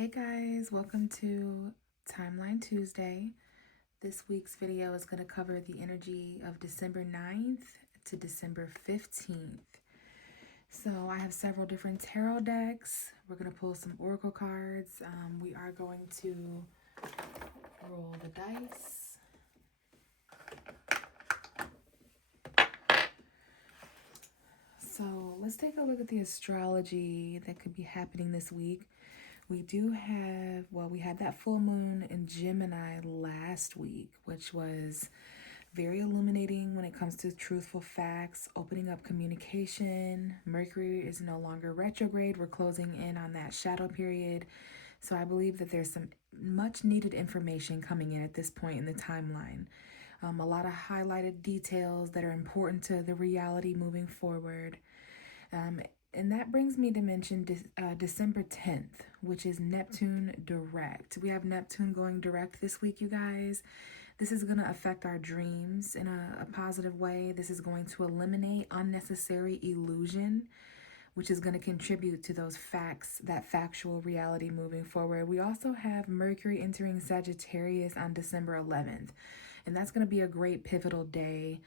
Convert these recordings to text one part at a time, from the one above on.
Hey guys, welcome to Timeline Tuesday. This week's video is going to cover the energy of December 9th to December 15th. So I have several different tarot decks. We're going to pull some oracle cards. We are going to roll the dice. So let's take a look at the astrology that could be happening this week. We do have, we had that full moon in Gemini last week, which was very illuminating when it comes to truthful facts, opening up communication. Mercury is no longer retrograde. We're closing in on that shadow period. So I believe that there's some much needed information coming in at this point in the timeline. A lot of highlighted details that are important to the reality moving forward. And that brings me to mention December 10th, which is Neptune direct. We have Neptune going direct this week, you guys. This is going to affect our dreams in a positive way. This is going to eliminate unnecessary illusion, which is going to contribute to those facts, that factual reality moving forward. We also have Mercury entering Sagittarius on December 11th. And that's going to be a great pivotal day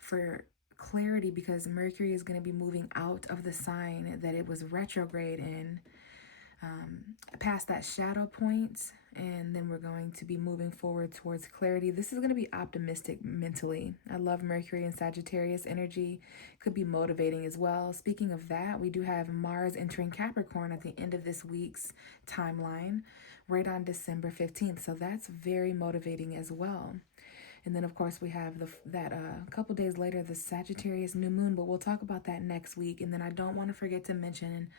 for clarity, because Mercury is going to be moving out of the sign that it was retrograde in, past that shadow point, and then we're going to be moving forward towards clarity. This is going to be optimistic mentally. I love Mercury and Sagittarius energy. Could be motivating as well. Speaking of that, we do have Mars entering Capricorn at the end of this week's timeline, right on December 15th. So that's very motivating as well. And then, of course, we have that couple days later, the Sagittarius new moon, but we'll talk about that next week. And then I don't want to forget to mention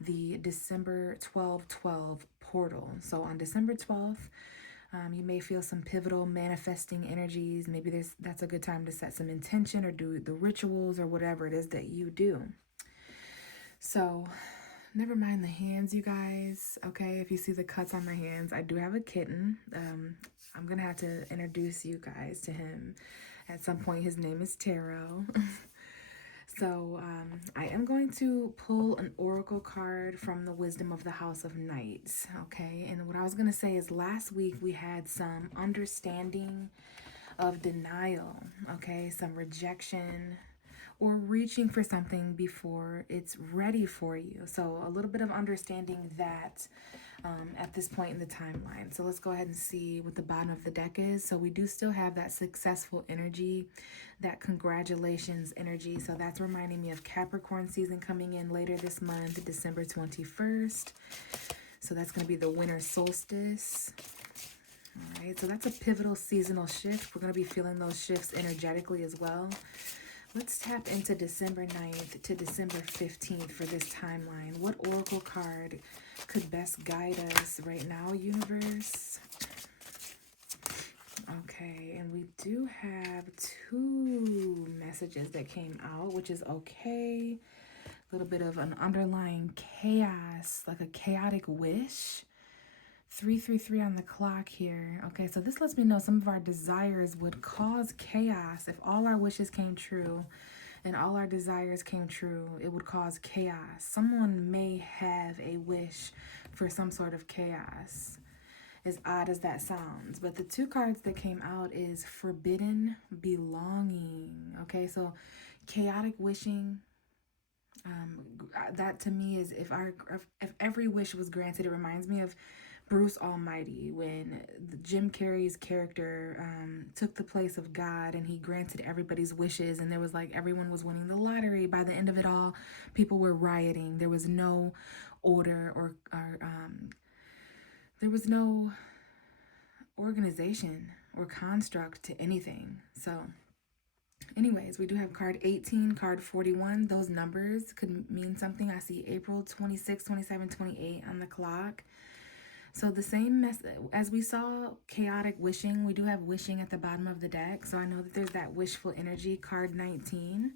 the December 12/12 portal. So on December 12th, you may feel some pivotal manifesting energies. Maybe that's a good time to set some intention or do the rituals or whatever it is that you do. So never mind the hands, you guys. Okay, if you see the cuts on my hands, I do have a kitten. I'm going to have to introduce you guys to him at some point. His name is Taro. So I am going to pull an oracle card from the wisdom of the House of Knights. Okay, and what I was going to say is last week we had some understanding of denial. Okay, some rejection, or reaching for something before it's ready for you. So a little bit of understanding that at this point in the timeline. So let's go ahead and see what the bottom of the deck is. So we do still have that successful energy, that congratulations energy. So that's reminding me of Capricorn season coming in later this month, December 21st. So that's going to be the winter solstice. All right, so that's a pivotal seasonal shift. We're going to be feeling those shifts energetically as well. Let's tap into December 9th to December 15th for this timeline. What oracle card could best guide us right now, universe? Okay, and we do have two messages that came out, which is okay. A little bit of an underlying chaos, like a chaotic wish. 333 on the clock here. Okay, so this lets me know some of our desires would cause chaos. If all our wishes came true and all our desires came true, it would cause chaos. Someone may have a wish for some sort of chaos, as odd as that sounds. But the two cards that came out is forbidden belonging. Okay, so chaotic wishing, that to me is if every wish was granted, it reminds me of Bruce Almighty, when Jim Carrey's character took the place of God and he granted everybody's wishes, and there was like everyone was winning the lottery. By the end of it all, people were rioting. There was no order or there was no organization or construct to anything. So anyways, we do have card 18, card 41. Those numbers could mean something. I see April 26, 27, 28 on the clock. So the same as we saw chaotic wishing, we do have wishing at the bottom of the deck. So I know that there's that wishful energy, card 19.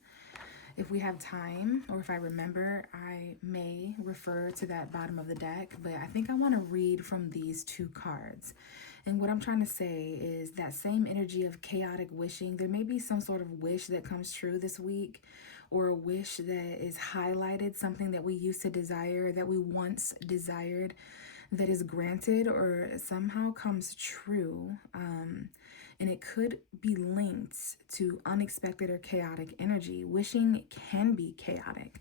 If we have time, or if I remember, I may refer to that bottom of the deck. But I think I want to read from these two cards. And what I'm trying to say is that same energy of chaotic wishing, there may be some sort of wish that comes true this week, or a wish that is highlighted, something that we used to desire, that we once desired, that is granted or somehow comes true. And it could be linked to unexpected or chaotic energy. Wishing can be chaotic.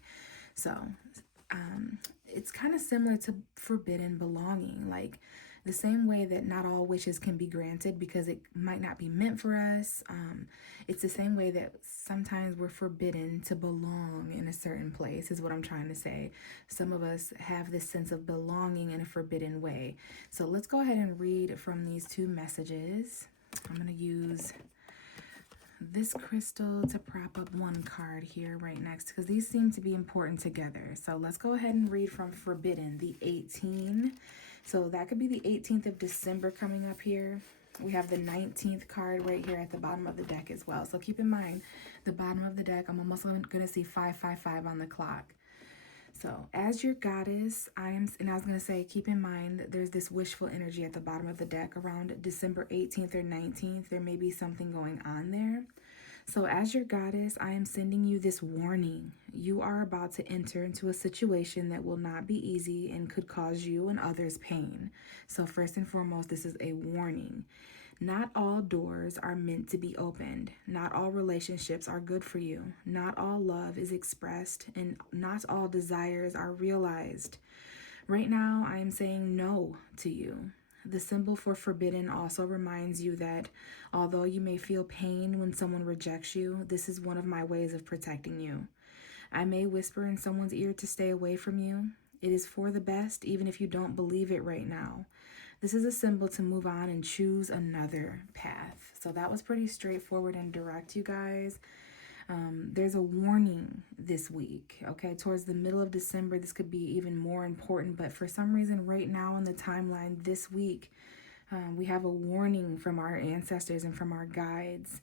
So it's kind of similar to forbidden belonging. Like the same way that not all wishes can be granted because it might not be meant for us. It's the same way that sometimes we're forbidden to belong in a certain place, is what I'm trying to say. Some of us have this sense of belonging in a forbidden way. So let's go ahead and read from these two messages. I'm going to use this crystal to prop up one card here right next because these seem to be important together. So let's go ahead and read from Forbidden, the 18. So that could be the 18th of December coming up here. We have the 19th card right here at the bottom of the deck as well. So keep in mind, the bottom of the deck, I'm almost going to see 555 on the clock. So as your goddess, and I was going to say, keep in mind, there's this wishful energy at the bottom of the deck around December 18th or 19th. There may be something going on there. So as your goddess, I am sending you this warning. You are about to enter into a situation that will not be easy and could cause you and others pain. So first and foremost, this is a warning. Not all doors are meant to be opened. Not all relationships are good for you. Not all love is expressed, and not all desires are realized. Right now, I am saying no to you. The symbol for forbidden also reminds you that although you may feel pain when someone rejects you, this is one of my ways of protecting you. I may whisper in someone's ear to stay away from you. It is for the best, even if you don't believe it right now. This is a symbol to move on and choose another path. So that was pretty straightforward and direct, you guys. There's a warning this week, okay? Towards the middle of December, this could be even more important, but for some reason right now in the timeline this week, we have a warning from our ancestors and from our guides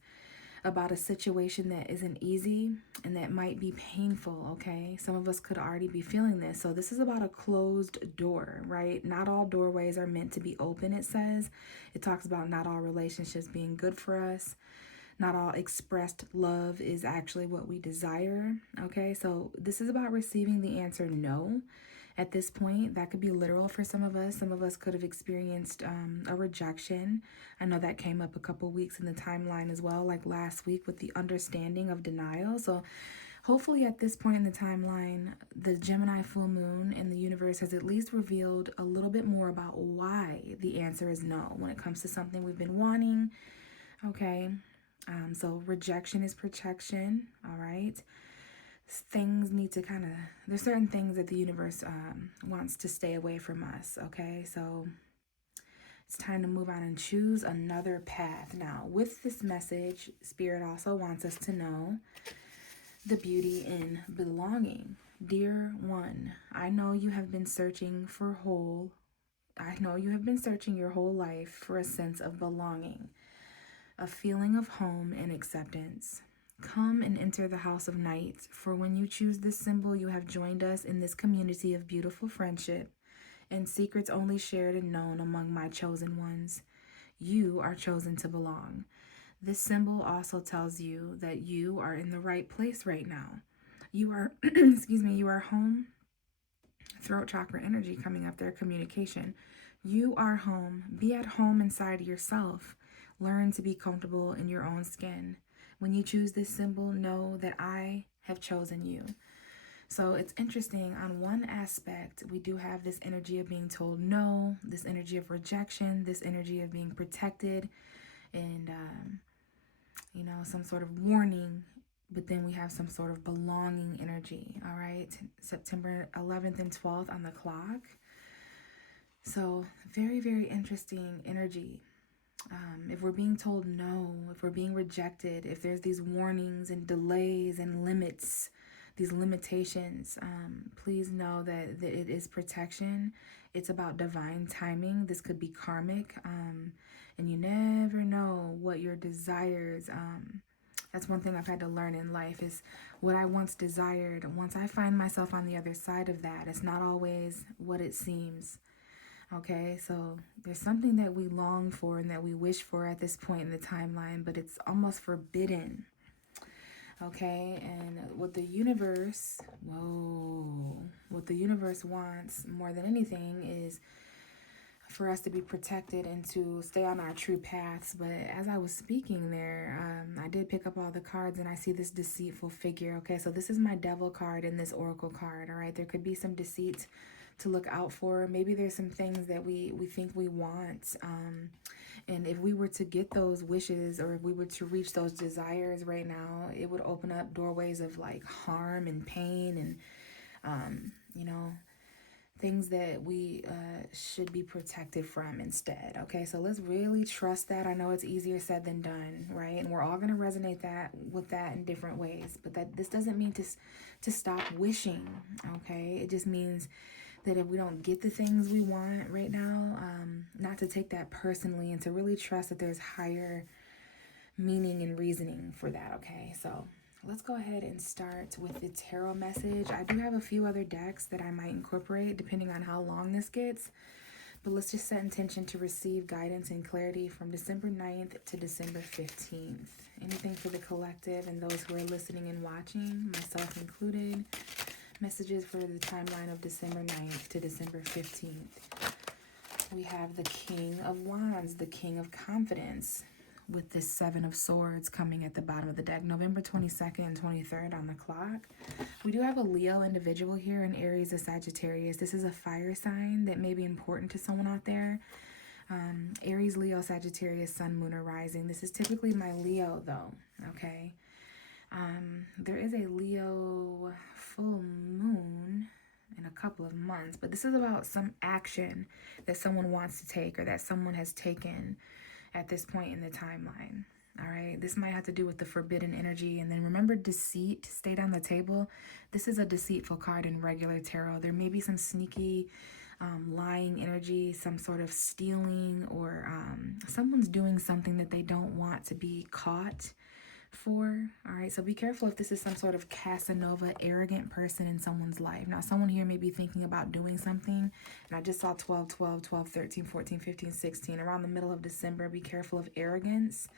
about a situation that isn't easy and that might be painful, okay? Some of us could already be feeling this. So this is about a closed door, right? Not all doorways are meant to be open, it says. It talks about not all relationships being good for us. Not all expressed love is actually what we desire, okay? So this is about receiving the answer no. At this point, that could be literal for some of us. Some of us could have experienced a rejection. I know that came up a couple weeks in the timeline as well, like last week with the understanding of denial. So hopefully at this point in the timeline, the Gemini full moon and the universe has at least revealed a little bit more about why the answer is no when it comes to something we've been wanting, okay? So rejection is protection, all right? Things need to there's certain things that the universe wants to stay away from us, okay? So it's time to move on and choose another path. Now, with this message, Spirit also wants us to know the beauty in belonging. Dear one, I know you have been searching your whole life for a sense of belonging, a feeling of home and acceptance. Come and enter the house of night, for when you choose this symbol, you have joined us in this community of beautiful friendship and secrets only shared and known among my chosen ones. You are chosen to belong. This symbol also tells you that you are in the right place right now. You are, you are home. Throat chakra energy coming up there, communication. You are home. Be at home inside yourself. Learn to be comfortable in your own skin. When you choose this symbol, know that I have chosen you. So it's interesting. On one aspect, we do have this energy of being told no, this energy of rejection, this energy of being protected, and, some sort of warning. But then we have some sort of belonging energy, all right? September 11th and 12th on the clock. So very, very interesting energy. If we're being told no, if we're being rejected, if there's these warnings and delays and limits, these limitations, please know that it is protection. It's about divine timing. This could be karmic, and you never know what your desires. That's one thing I've had to learn in life is what I once desired. Once I find myself on the other side of that, it's not always what it seems. Okay, so there's something that we long for and that we wish for at this point in the timeline, but it's almost forbidden. Okay, and what the universe wants more than anything is for us to be protected and to stay on our true paths. But as I was speaking there, I did pick up all the cards and I see this deceitful figure. Okay, so this is my devil card in this oracle card. All right, there could be some deceit to look out for. Maybe there's some things that we think we want. And if we were to get those wishes, or if we were to reach those desires right now, it would open up doorways of like harm and pain and, you know, things that we should be protected from instead. Okay, so let's really trust that. I know it's easier said than done, right? And we're all going to resonate with that in different ways. But that this doesn't mean to stop wishing, okay? It just means that if we don't get the things we want right now, not to take that personally and to really trust that there's higher meaning and reasoning for that, okay? So let's go ahead and start with the tarot message. I do have a few other decks that I might incorporate depending on how long this gets, but let's just set intention to receive guidance and clarity from December 9th to December 15th. Anything for the collective and those who are listening and watching, myself included. Messages for the timeline of December 9th to December 15th. We have the King of Wands, the King of Confidence, with this Seven of Swords coming at the bottom of the deck, November 22nd and 23rd on the clock. We do have a Leo individual here, an Aries, a Sagittarius. This is a fire sign that may be important to someone out there. Aries, Leo, Sagittarius, Sun, Moon, or Rising. This is typically my Leo, though, okay? There is a Leo full moon in a couple of months, but this is about some action that someone wants to take or that someone has taken at this point in the timeline. All right, this might have to do with the forbidden energy. And then remember, deceit stayed on the table. This is a deceitful card in regular tarot. There may be some sneaky lying energy, some sort of stealing, or someone's doing something that they don't want to be caught for. All right, so be careful if this is some sort of Casanova arrogant person in someone's life. Now someone here may be thinking about doing something, and I just saw 12 12 12 13 14 15 16 around the middle of December. Be careful of arrogance.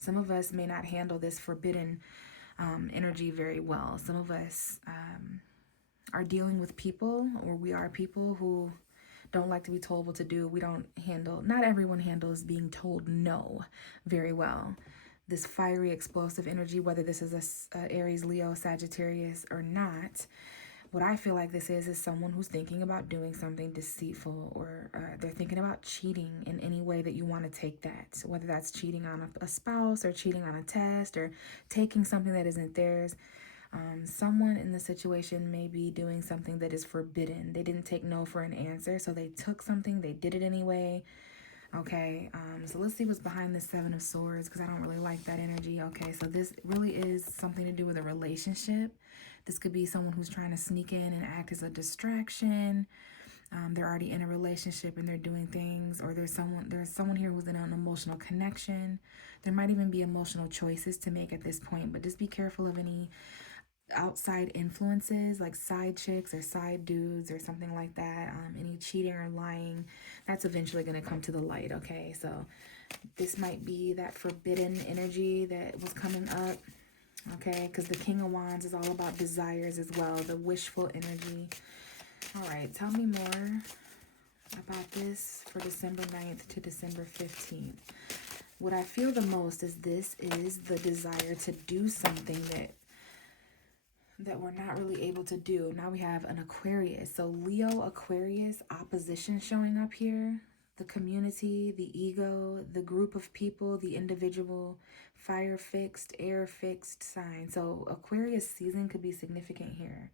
Some of us may not handle this forbidden energy very well. Some of us are dealing with people, or we are people who don't like to be told what to do. We don't handle, not everyone handles being told no very well. This fiery, explosive energy, whether this is a Aries, Leo, Sagittarius or not, what I feel like this is someone who's thinking about doing something deceitful, or they're thinking about cheating in any way that you want to take that, whether that's cheating on a spouse or cheating on a test or taking something that isn't theirs. Someone in the situation may be doing something that is forbidden. They didn't take no for an answer, so they took something, they did it anyway. Okay, so let's see what's behind this Seven of Swords, because I don't really like that energy. Okay, so this really is something to do with a relationship. This could be someone who's trying to sneak in and act as a distraction. They're already in a relationship and they're doing things, or there's someone here who's in an emotional connection. There might even be emotional choices to make at this point, but just be careful of any outside influences like side chicks or side dudes or something like that. Any cheating or lying, that's eventually going to come to the light. Okay, so this might be that forbidden energy that was coming up. Okay, because the King of Wands is all about desires as well, the wishful energy. All right, tell me more about this for December 9th to December 15th. What I feel the most is this is the desire to do something that we're not really able to do. Now we have an Aquarius. So Leo, Aquarius, opposition showing up here. The community, the ego, the group of people, the individual, fire fixed, air fixed sign. So Aquarius season could be significant here.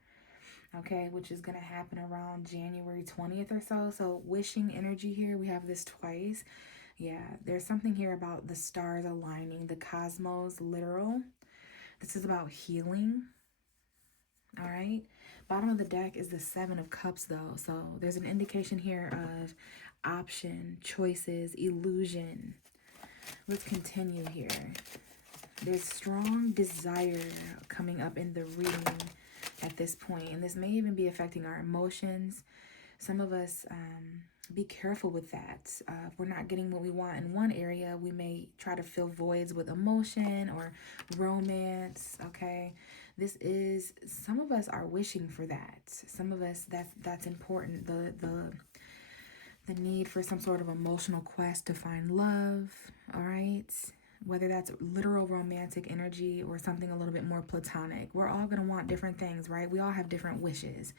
Okay, which is going to happen around January 20th or so. So wishing energy here, we have this twice. Yeah, there's something here about the stars aligning, the cosmos, literal. This is about healing. All right, bottom of the deck is the Seven of Cups though, so there's an indication here of option, choices, illusion. Let's continue here. There's strong desire coming up in the reading at this point, and this may even be affecting our emotions. Some of us, be careful with that. If we're not getting what we want in one area, we may try to fill voids with emotion or romance. Okay, this is, some of us are wishing for that. Some of us, that's important. the need for some sort of emotional quest to find love, all right? Whether that's literal romantic energy or something a little bit more platonic. We're all going to want different things, right? We all have different wishes.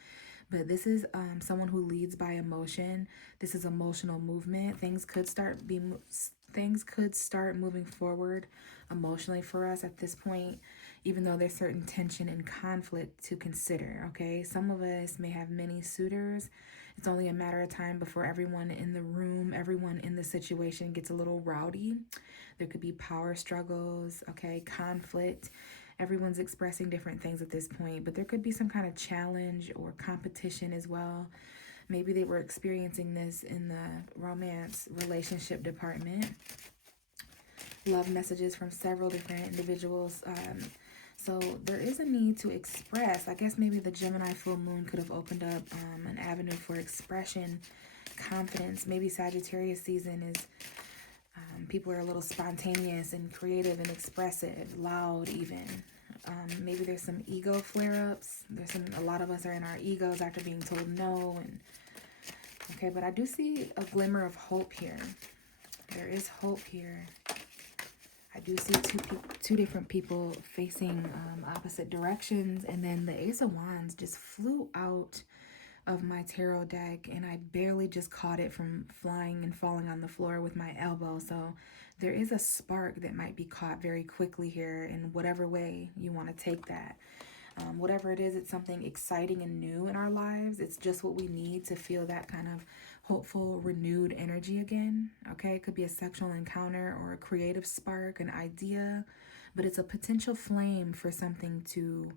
But this is someone who leads by emotion. This is emotional movement. Things could start moving forward emotionally for us at this point, even though there's certain tension and conflict to consider, okay? Some of us may have many suitors. It's only a matter of time before everyone in the room, everyone in the situation gets a little rowdy. There could be power struggles, okay, conflict. Everyone's expressing different things at this point, but there could be some kind of challenge or competition as well. Maybe they were experiencing this in the romance relationship department. Love messages from several different individuals. So there is a need to express. I guess maybe the Gemini full moon could have opened up an avenue for expression, confidence. Maybe Sagittarius season is people are a little spontaneous and creative and expressive, loud even. Maybe there's some ego flare-ups. A lot of us are in our egos after being told no. Okay, but I do see a glimmer of hope here. There is hope here. I do see two different people facing opposite directions, and then the Ace of Wands just flew out of my tarot deck, and I barely just caught it from flying and falling on the floor with my elbow. So there is a spark that might be caught very quickly here in whatever way you want to take that. Whatever it is, it's something exciting and new in our lives. It's just what we need to feel that kind of hopeful, renewed energy again. Okay, it could be a sexual encounter or a creative spark, an idea, but it's a potential flame for something to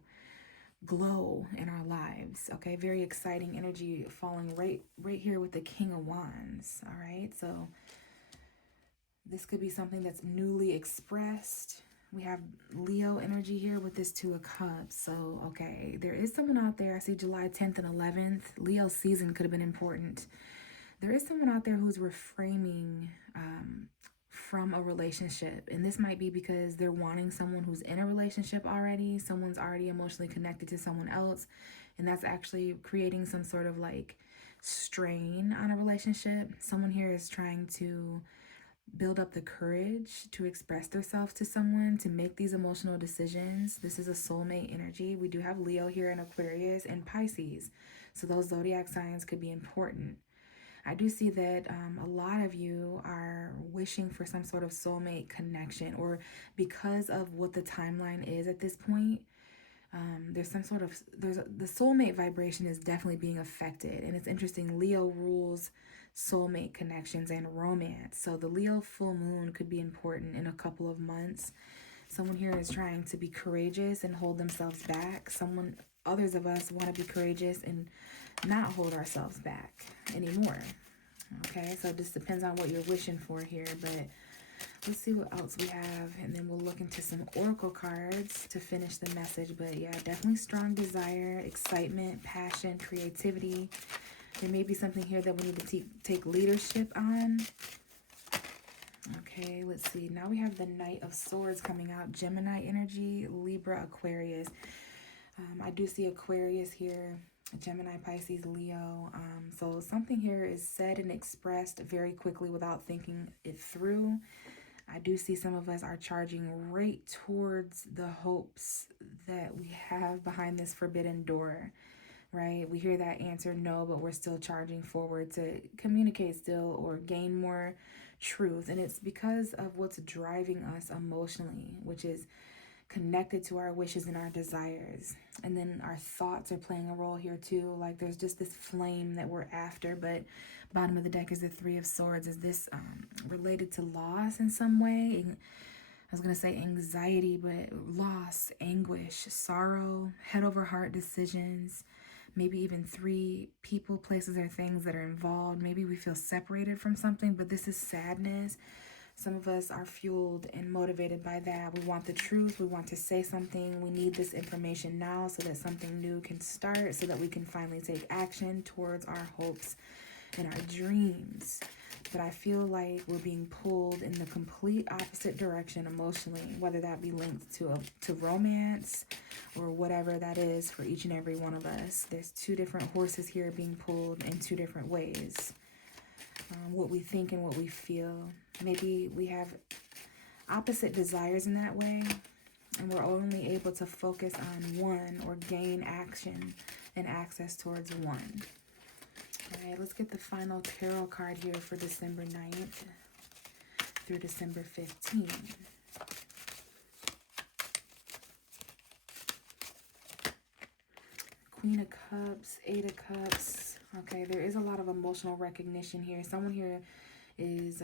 glow in our lives. Okay, very exciting energy falling right here with the King of Wands. All right, so this could be something that's newly expressed. We have Leo energy here with this Two of Cups. So, okay, there is someone out there. I see July 10th and 11th. Leo season could have been important. There is someone out there who's reframing from a relationship. And this might be because they're wanting someone who's in a relationship already. Someone's already emotionally connected to someone else. And that's actually creating some sort of like strain on a relationship. Someone here is trying to build up the courage to express themselves to someone, to make these emotional decisions. This is a soulmate energy. We do have Leo here in Aquarius and Pisces. So those zodiac signs could be important. I do see that a lot of you are wishing for some sort of soulmate connection, or because of what the timeline is at this point, the soulmate vibration is definitely being affected. And it's interesting, Leo rules soulmate connections and romance. So the Leo full moon could be important in a couple of months. Someone here is trying to be courageous and hold themselves back. Others of us want to be courageous and not hold ourselves back anymore. Okay, so it just depends on what you're wishing for here, but let's see what else we have, and then we'll look into some oracle cards to finish the message. But yeah, definitely strong desire, excitement, passion, creativity. There may be something here that we need to take leadership on. Okay, let's see. Now we have the Knight of Swords coming out. Gemini energy, Libra, Aquarius. I do see Aquarius here, Gemini, Pisces, Leo. So something here is said and expressed very quickly without thinking it through. I do see some of us are charging right towards the hopes that we have behind this forbidden door, right? We hear that answer no, but we're still charging forward to communicate still or gain more truth. And it's because of what's driving us emotionally, which is connected to our wishes and our desires. And then our thoughts are playing a role here too. Like there's just this flame that we're after, but bottom of the deck is the Three of Swords. Is this related to loss in some way? I was going to say anxiety, but loss, anguish, sorrow, head over heart decisions, maybe even three people, places, or things that are involved. Maybe we feel separated from something, but this is sadness. Some of us are fueled and motivated by that. We want the truth. We want to say something. We need this information now so that something new can start, so that we can finally take action towards our hopes and our dreams. But I feel like we're being pulled in the complete opposite direction emotionally, whether that be linked to romance or whatever that is for each and every one of us. There's two different horses here being pulled in two different ways. what we think and what we feel. Maybe we have opposite desires in that way, and we're only able to focus on one or gain action and access towards one. All right, let's get the final tarot card here for December 9th through December 15th. Queen of Cups, Eight of Cups. Okay, there is a lot of emotional recognition here. Someone here is,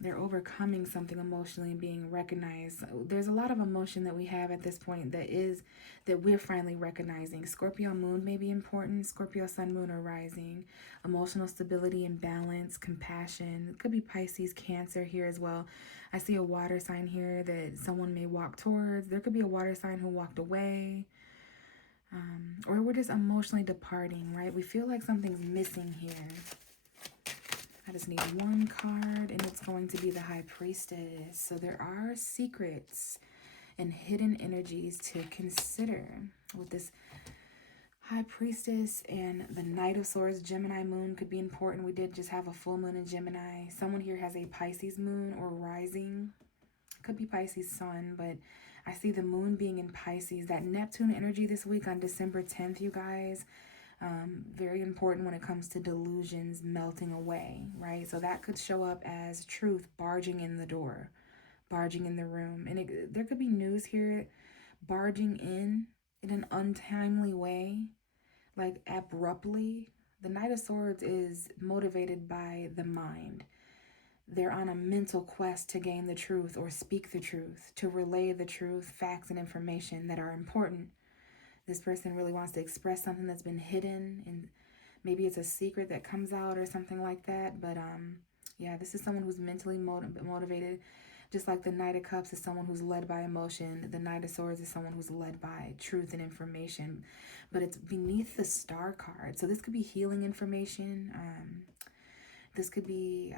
they're overcoming something emotionally and being recognized. There's a lot of emotion that we have at this point that we're finally recognizing. Scorpio moon may be important. Scorpio sun, moon, or rising. Emotional stability and balance, compassion. It could be Pisces, Cancer here as well. I see a water sign here that someone may walk towards. There could be a water sign who walked away. Or we're just emotionally departing, right? We feel like something's missing here. I just need one card, and it's going to be the High Priestess. So there are secrets and hidden energies to consider with this High Priestess and the Knight of Swords. Gemini moon could be important. We did just have a full moon in Gemini. Someone here has a Pisces moon or rising. Could be Pisces sun, but I see the moon being in Pisces. That Neptune energy this week on December 10th, you guys. Very important when it comes to delusions melting away, right? So that could show up as truth barging in the door, barging in the room. And there could be news here barging in an untimely way, like abruptly. The Knight of Swords is motivated by the mind. They're on a mental quest to gain the truth or speak the truth, to relay the truth, facts, and information that are important. This person really wants to express something that's been hidden, and maybe it's a secret that comes out or something like that. But yeah, this is someone who's mentally motivated. Just like the Knight of Cups is someone who's led by emotion. The Knight of Swords is someone who's led by truth and information. But it's beneath the Star card. So this could be healing information. This could be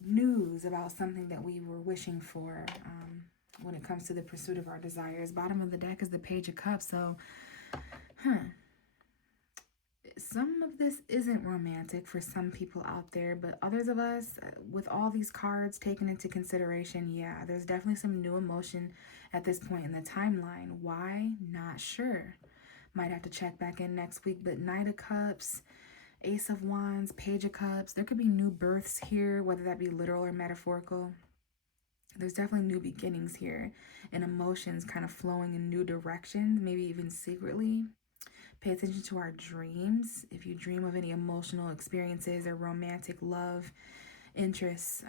news about something that we were wishing for. When it comes to the pursuit of our desires. Bottom of the deck is the Page of Cups. So, some of this isn't romantic for some people out there, but others of us, with all these cards taken into consideration, yeah, there's definitely some new emotion at this point in the timeline. Why? Not sure. Might have to check back in next week. But Knight of Cups, Ace of Wands, Page of Cups, there could be new births here, whether that be literal or metaphorical. There's definitely new beginnings here and emotions kind of flowing in new directions, maybe even secretly. Pay attention to our dreams. If you dream of any emotional experiences or romantic love interests,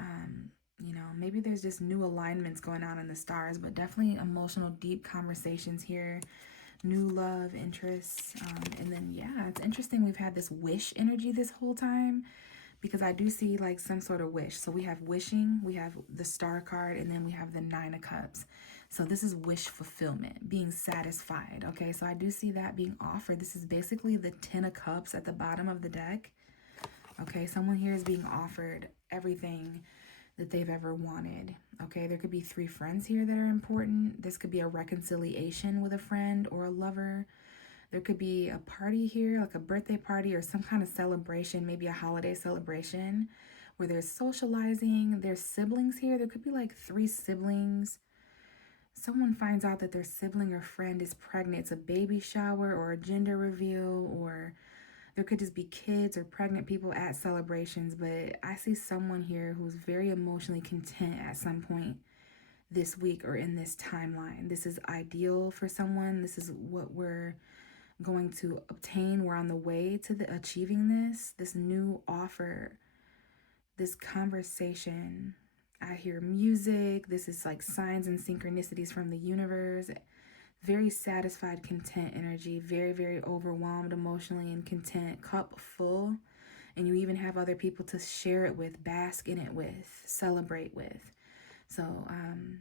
maybe there's just new alignments going on in the stars, but definitely emotional, deep conversations here, new love interests. And then, yeah, it's interesting. We've had this wish energy this whole time, because I do see like some sort of wish. So we have wishing, we have the Star card, and then we have the Nine of Cups. So this is wish fulfillment, being satisfied. Okay, so I do see that being offered. This is basically the Ten of Cups at the bottom of the deck. Okay, someone here is being offered everything that they've ever wanted. Okay, there could be 3 friends here that are important. This could be a reconciliation with a friend or a lover. There could be a party here, like a birthday party or some kind of celebration, maybe a holiday celebration where there's socializing. There's siblings here. There could be like 3 siblings. Someone finds out that their sibling or friend is pregnant. It's a baby shower or a gender reveal, or there could just be kids or pregnant people at celebrations. But I see someone here who's very emotionally content at some point this week or in this timeline. This is ideal for someone. This is what we're going to obtain. We're on the way to achieving this new offer, this conversation. I hear music. This is like signs and synchronicities from the universe. Very satisfied, content energy. Very, very overwhelmed emotionally and content. Cup full. And you even have other people to share it with, bask in it with, celebrate with. So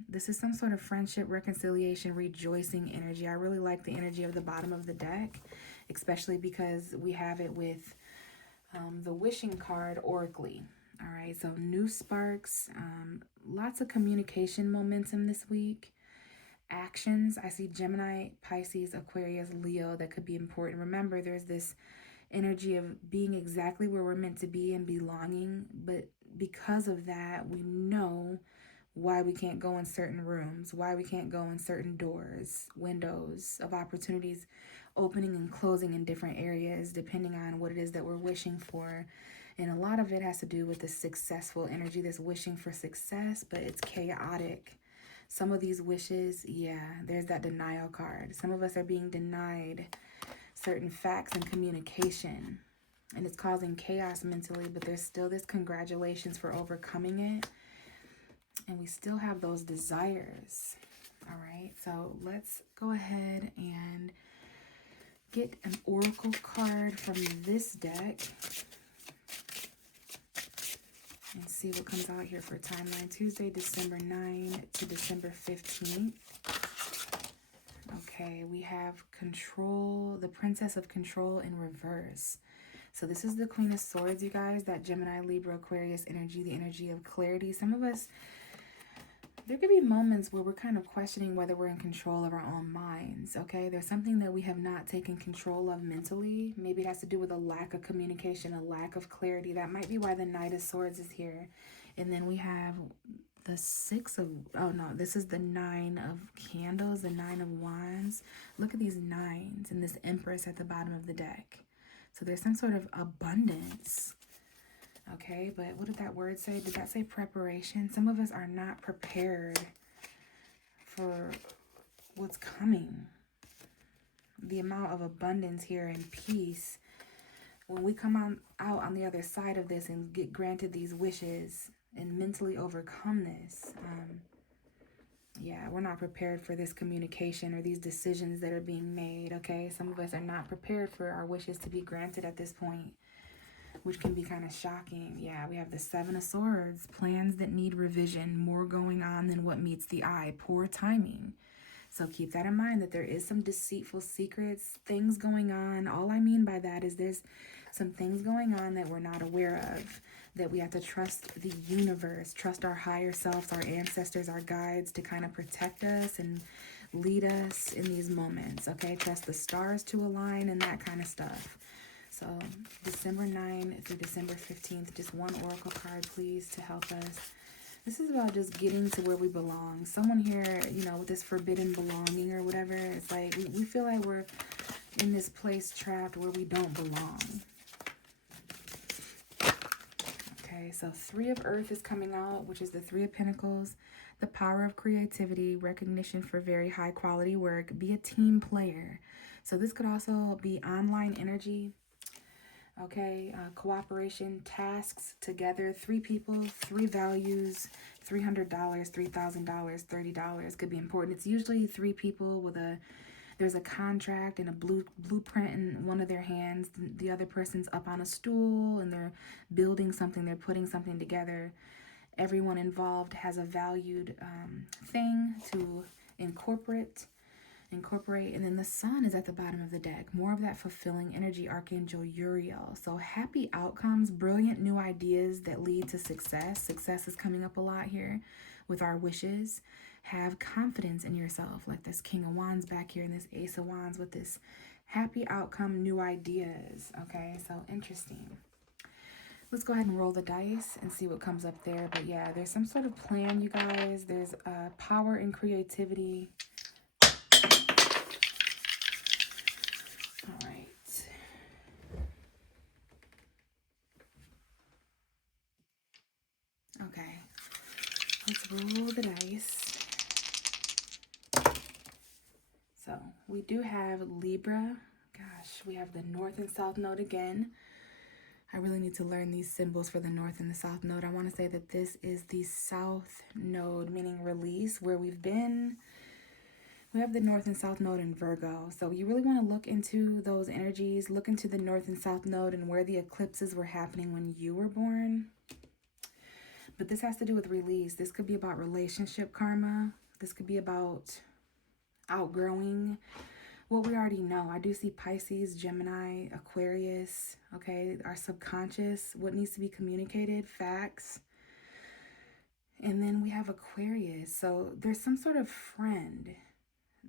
this is some sort of friendship, reconciliation, rejoicing energy. I really like the energy of the bottom of the deck, especially because we have it with the wishing card oracly. All right, so new sparks, lots of communication momentum this week. Actions, I see Gemini, Pisces, Aquarius, Leo that could be important. Remember, there's this energy of being exactly where we're meant to be and belonging. But because of that, we know why we can't go in certain rooms, why we can't go in certain doors, windows of opportunities opening and closing in different areas depending on what it is that we're wishing for. And a lot of it has to do with the successful energy that's wishing for success, but it's chaotic. Some of these wishes, yeah, there's that denial card. Some of us are being denied certain facts and communication, and it's causing chaos mentally, but there's still this congratulations for overcoming it, and we still have those desires. All right, so let's go ahead and get an oracle card from this deck and see what comes out here for timeline Tuesday, December 9 to December 15th. Okay, we have control, the Princess of Control in reverse. So this is the Queen of Swords, you guys, that Gemini, Libra, Aquarius energy, the energy of clarity. Some of us, there could be moments where we're kind of questioning whether we're in control of our own minds, okay? There's something that we have not taken control of mentally. Maybe it has to do with a lack of communication, a lack of clarity. That might be why the Knight of Swords is here. And then we have the this is the 9 of Candles, the 9 of Wands. Look at these 9s and this Empress at the bottom of the deck. So there's some sort of abundance. Okay, but what did that word say? Did that say preparation? Some of us are not prepared for what's coming. The amount of abundance here and peace. When we come out on the other side of this and get granted these wishes and mentally overcome this, yeah, we're not prepared for this communication or these decisions that are being made, okay? Some of us are not prepared for our wishes to be granted at this point, which can be kind of shocking. Yeah, we have the 7 of Swords, plans that need revision, more going on than what meets the eye, poor timing. So keep that in mind, that there is some deceitful secrets, things going on. All I mean by that is there's some things going on that we're not aware of, that we have to trust the universe, trust our higher selves, our ancestors, our guides to kind of protect us and lead us in these moments, okay? Trust the stars to align and that kind of stuff. So December 9 through December 15th, just one oracle card, please, to help us. This is about just getting to where we belong. Someone here, you know, with this forbidden belonging or whatever, it's like we feel like we're in this place trapped where we don't belong. Okay, so 3 of Earth is coming out, which is the 3 of Pentacles, the power of creativity, recognition for very high quality work, be a team player. So this could also be online energy. Okay, cooperation, tasks together, 3 people, 3 values, $300, $3,000, $30 could be important. It's usually 3 people with there's a contract and a blueprint in one of their hands. The other person's up on a stool and they're building something, they're putting something together. Everyone involved has a valued thing to incorporate, and then the Sun is at the bottom of the deck. More of that fulfilling energy, Archangel Uriel. So happy outcomes, brilliant new ideas that lead to success. Success is coming up a lot here with our wishes. Have confidence in yourself, like this King of Wands back here and this Ace of Wands with this happy outcome, new ideas. Okay, so interesting. Let's go ahead and roll the dice and see what comes up there. But yeah, there's some sort of plan, you guys. There's power and creativity. All right. Okay. Let's roll the dice. So we do have Libra. Gosh, we have the North and South Node again. I really need to learn these symbols for the North and the South Node. I want to say that this is the South Node, meaning release, where we've been. We have the North and South Node in Virgo. So you really want to look into those energies, look into the North and South Node and where the eclipses were happening when you were born. But this has to do with release. This could be about relationship karma. This could be about outgrowing what we already know. I do see Pisces, Gemini, Aquarius, okay? Our subconscious, what needs to be communicated, facts. And then we have Aquarius. So there's some sort of friend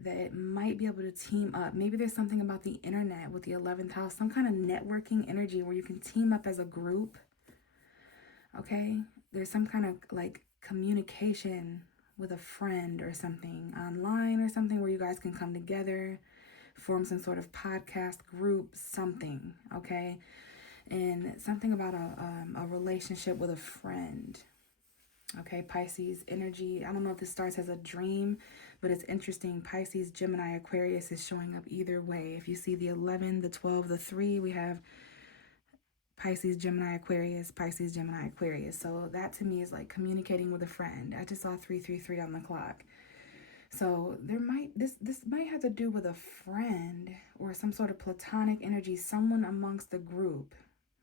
that might be able to team up. Maybe there's something about the internet with the 11th house, some kind of networking energy where you can team up as a group. Okay? There's some kind of like communication with a friend or something online or something where you guys can come together, form some sort of podcast group, something. Okay? And something about a relationship with a friend. Okay, Pisces energy. I don't know if this starts as a dream, but it's interesting. Pisces, Gemini, Aquarius is showing up either way. If you see the 11, the 12, the 3, we have Pisces, Gemini, Aquarius, Pisces, Gemini, Aquarius. So that to me is like communicating with a friend. I just saw 333 on the clock. So this might have to do with a friend or some sort of platonic energy, someone amongst the group.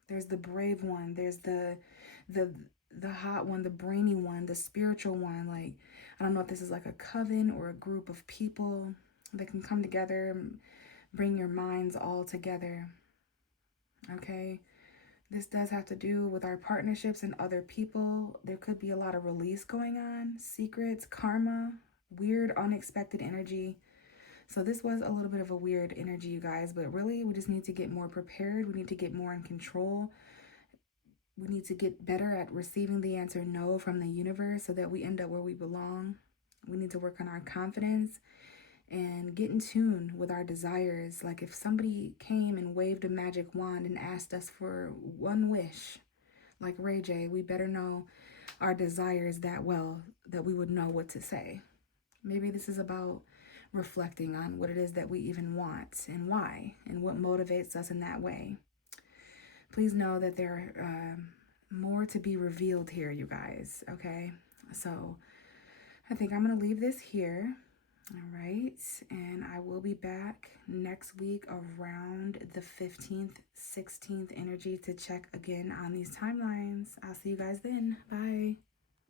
There's the brave one, there's the hot one, the brainy one, the spiritual one. Like, I don't know if this is like a coven or a group of people that can come together and bring your minds all together. Okay? This does have to do with our partnerships and other people. There could be a lot of release going on, secrets, karma, weird, unexpected energy. So this was a little bit of a weird energy, you guys, but really we just need to get more prepared. We need to get more in control. We need to get better at receiving the answer no from the universe so that we end up where we belong. We need to work on our confidence and get in tune with our desires. Like if somebody came and waved a magic wand and asked us for one wish, like Ray J, we better know our desires that well that we would know what to say. Maybe this is about reflecting on what it is that we even want and why and what motivates us in that way. Please know that there are more to be revealed here, you guys, okay? So I think I'm going to leave this here, all right? And I will be back next week around the 15th, 16th energy to check again on these timelines. I'll see you guys then. Bye.